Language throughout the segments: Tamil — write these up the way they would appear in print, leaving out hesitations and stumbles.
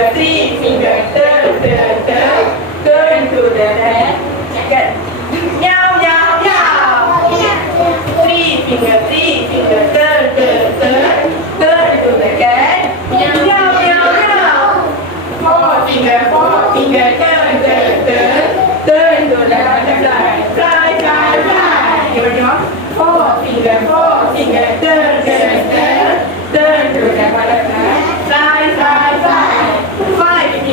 finger, three finger, turn, turn, turn, turn to the left. Second. Meow, meow, meow. Three finger, turn, turn, turn, turn to the cat. Meow, meow, meow, meow. Four finger, turn, turn, turn, turn to the butterfly. Fly, fly, fly. Give it up. Four finger, turn, turn, turn, turn to the butterfly. Fly, fly, fly.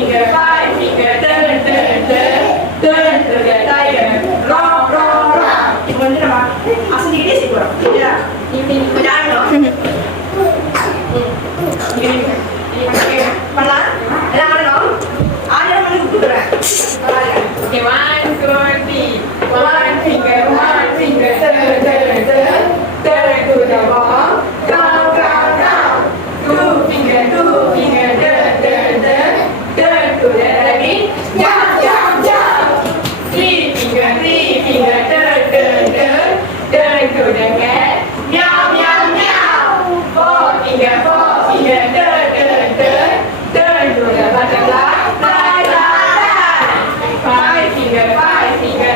Five finger, turn, turn, turn, turn to the tiger. Rock, rock, rock. Itu kan nama. Asal dia sih kurang. Ya. Ini benar loh. Ini pakai mana? Ada dong. Ada mana buku tu kan? Okay, one, two, three. One finger, turn, turn, turn, turn to the ball. Round, round, round. Two finger, turn, turn, turn, turn to the rabbit. Jump, jump, jump. Three finger, turn, turn, turn, turn to the cat. Meow, meow, meow. Four finger, turn, turn, turn, turn to the butterfly. Fly, fly, fly. Five finger,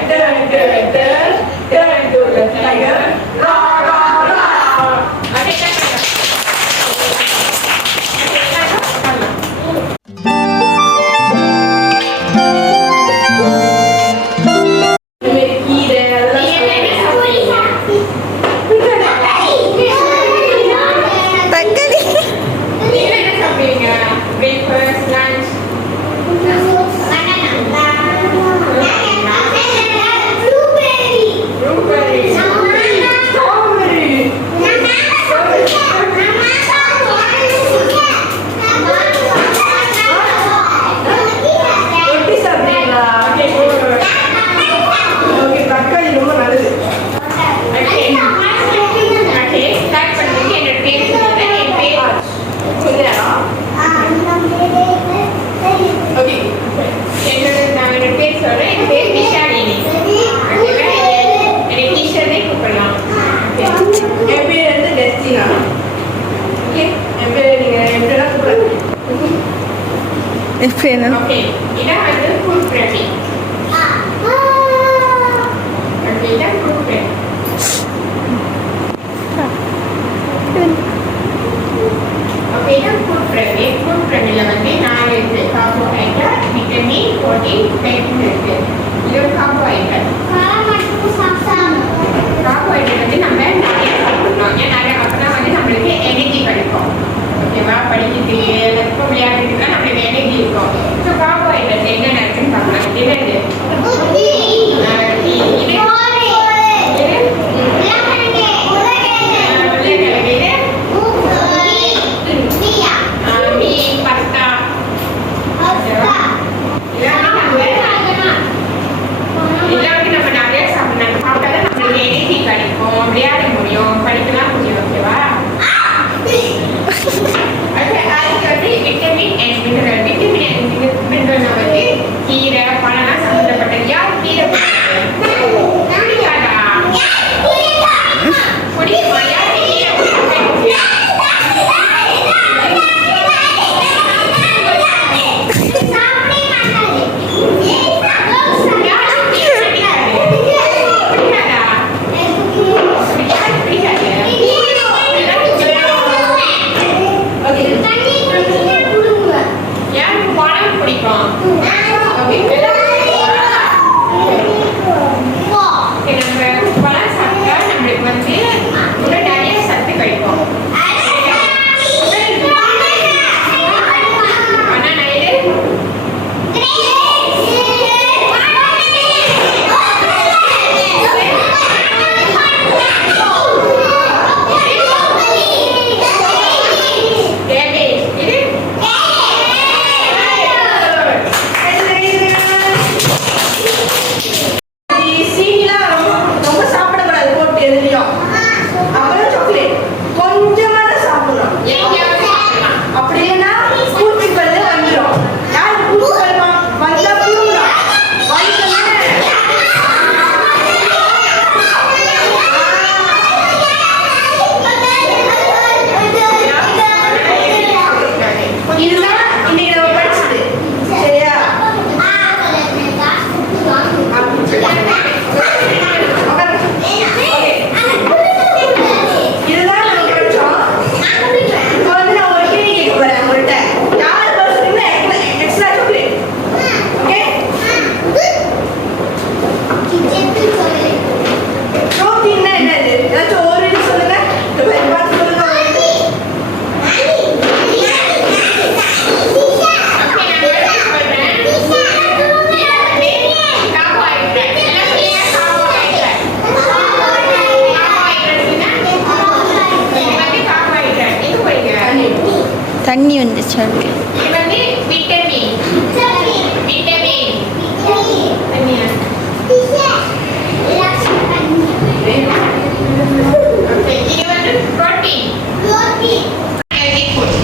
turn, turn, turn, turn to the tiger. Roar, roar, roar. Okay, okay. Breakfast, lunch. Blueberry. Strawberry. Roti sabrina. Okay, good. Okay, bakka இது ரொம்ப நல்லது. Okay. Okay, start பண்ணுங்க. என்னோட பேர் சொல்லுங்க. என் பேர் சொல்லுங்க. ஓகே என்னோட பேர் சொல்கிறேன். என் பேர் நிஷாலினி. ஓகேவா? என்னை டீச்சர்னே கூப்பிடலாம். என் பேர் வந்து டெஸ்டினா. ஓகே, என் பேர் நீங்கள் எப்படிலாம் கூப்பிடலாம். ஓகே, இதான் வந்து ஃபுட் பிரேமி. ஓகே, இதான் ஃபுட் பிரேமி. ஓகே, இதான் ஃபுட் பிரேமி. ஃபுட் பிரேமியில் வந்து 4 இருக்குது. கார்போஹைட்ரேட், விட்டமின், புரோட்டீன், ஃபேட் இருக்குது. இது ஒரு கார்போஹைட்ரேட். கார்போஹைட்ரேட் வந்து நம்ம நிறைய சாப்பிடணும். ஏன் நிறைய சாப்பிட்டா வந்து நம்மளுக்கு எனர்ஜி கிடைக்கும். ஓகேவா? படிக்கிறதுக்கு எல்லாத்துக்கும் விளையாடுறதுக்குலாம் நம்மளுக்கு எனர்ஜி இருக்கும். ஸோ கார்போஹைட்ரேட் என்னென்ன இருக்குன்னு பார்க்கலாம். இது pasta. சரி இது வந்து விட்டமின் விட்டமின் தண்ணியா ஓகே இது வந்து புரோட்டீன் ஹெல்தி ஃபுட்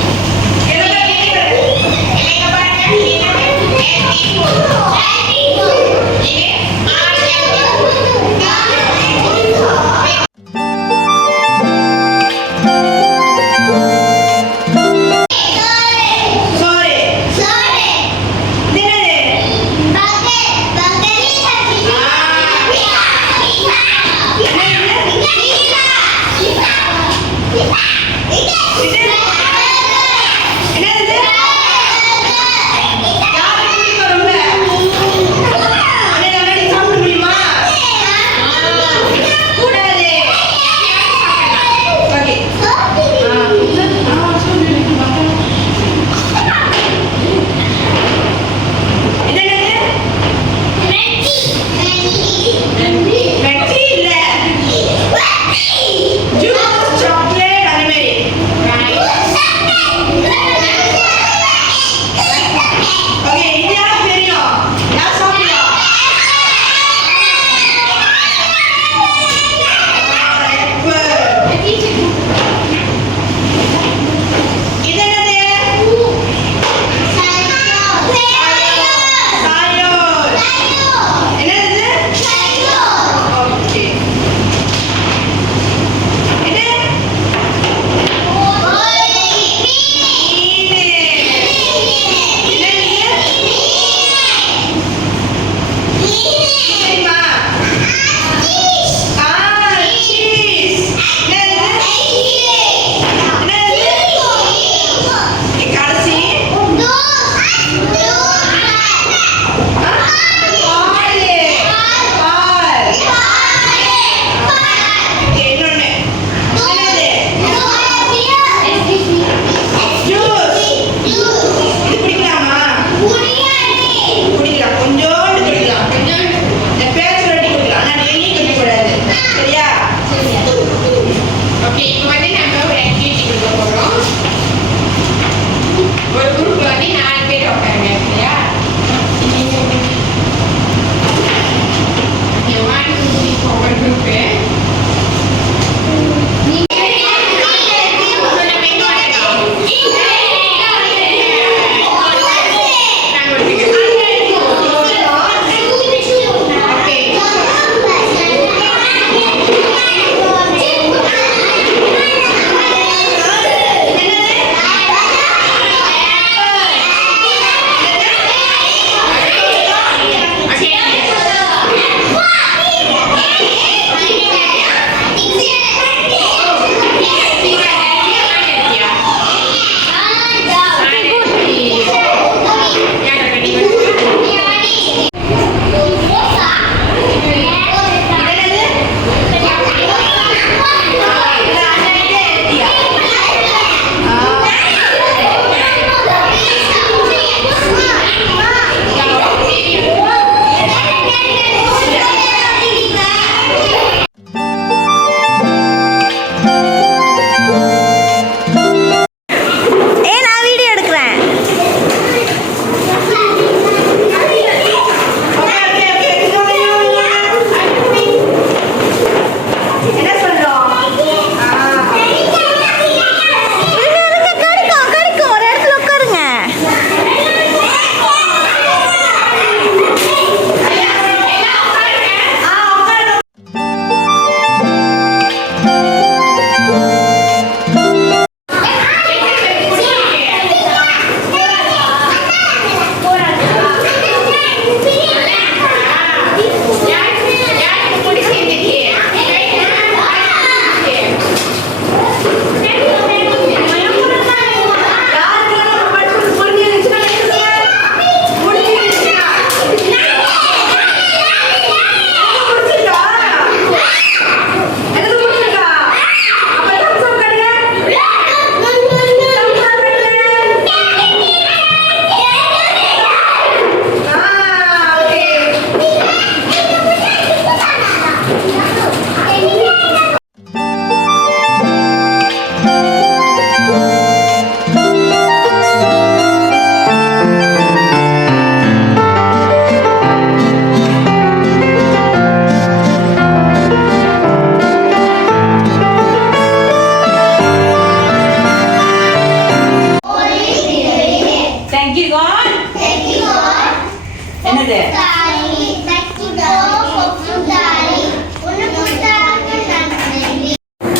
என்னது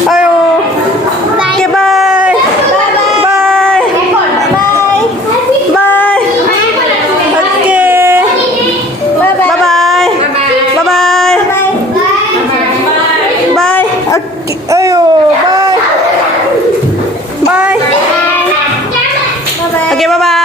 ஐயோ ஓகே பாய் பாய் பாய் பாய் ஓகே பாய் பாய் பாய் பாய் ஓகே ஐயோ பாய் பாய் ஓகே பாய்